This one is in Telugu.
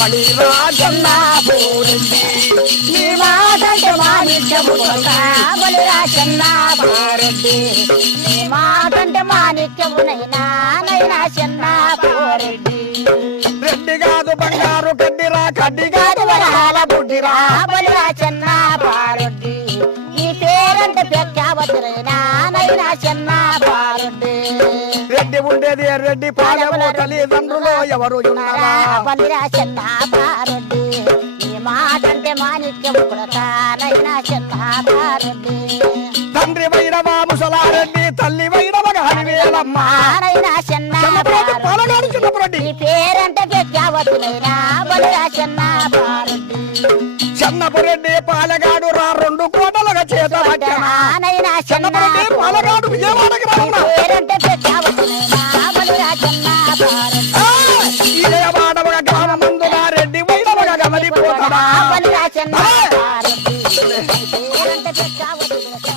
బలిరా చెన్నారెడ్డి నీ మాటంటే మాణిక్యము బలిరా చెన్నారెడ్డి నీ మాటంటే మాణిక్యమునైనా నైనా చెన్నారెడ్డి రెడ్డి కాదు బంగారు కడ్డిరా కడ్డి కాదు వరాల బుడ్డిరా బలిరా చెన్నారెడ్డి నీ పేరంటే ప్రఖ్యావతులైనా నైనా చెన్నారెడ్డి రెడ్డి ఉండేది రెడ్డి పాలెము తల్లిదండ్రులు ఎవరు బలిరా చెన్నారెడ్డి నీ మాటంటే మాణిక్యము నైనా చెన్నారెడ్డి తండ్రి వైరవ ముసలారెడ్డి తల్లి వైరవ హరివేలమ్మ నీ పేరంటే ప్రఖ్యావతులైనా బలిరా చెన్నారెడ్డి చెన్నపురెడ్డి పాలగాడు రా 2 కోటలుగా చేత చెన్నపురెడ్డి పాలగాడు విజయవాడకి పేరంటే ప్రఖ్యావతులైనా బలిరా చెన్నారెడ్డి విజయవాడ గ్రామమందున రెడ్డి వైరవగా గమనిపోతాడా బలిరా చెన్నారెడ్డి పేరంటే ప్రఖ్యావతులైనా